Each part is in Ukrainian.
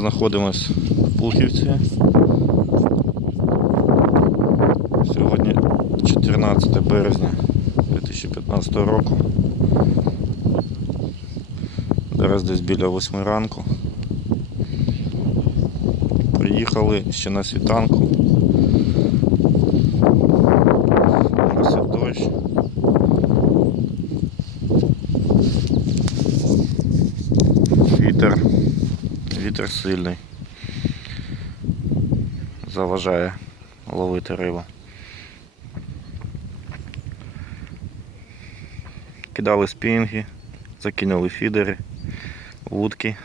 знаходимося в Пулхівці. Сьогодні 14 березня 2015 року. Зараз десь біля 8 ранку. Приїхали ще на світанку. Моросить дощ. Вітер. Вітер сильний. Заважає ловити рибу. Кидали спінги, закинули фідери, вудки.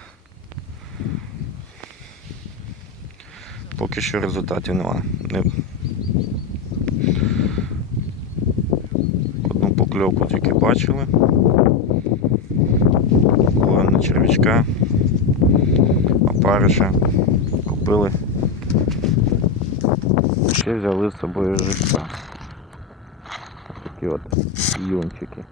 Поки що результатів немає. Одну покльовку тільки бачили. Була червячка, опариша. Купили. Ще взяли з собою життя. Такі от юнчики.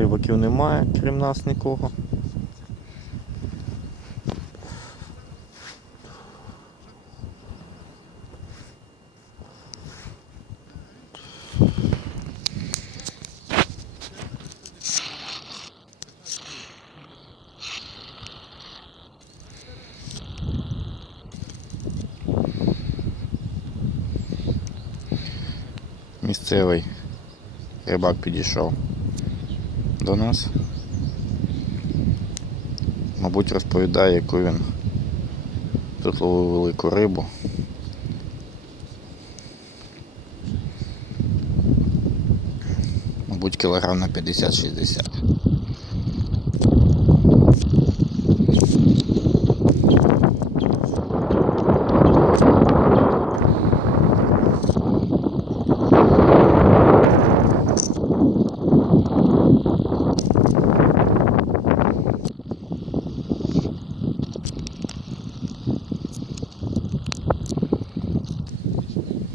Рибаків немає, крім нас нікого. Місцевий рибак підійшов до нас. Мабуть, розповідає, яку він тут ловив велику рибу. Мабуть, кілограм на 50-60.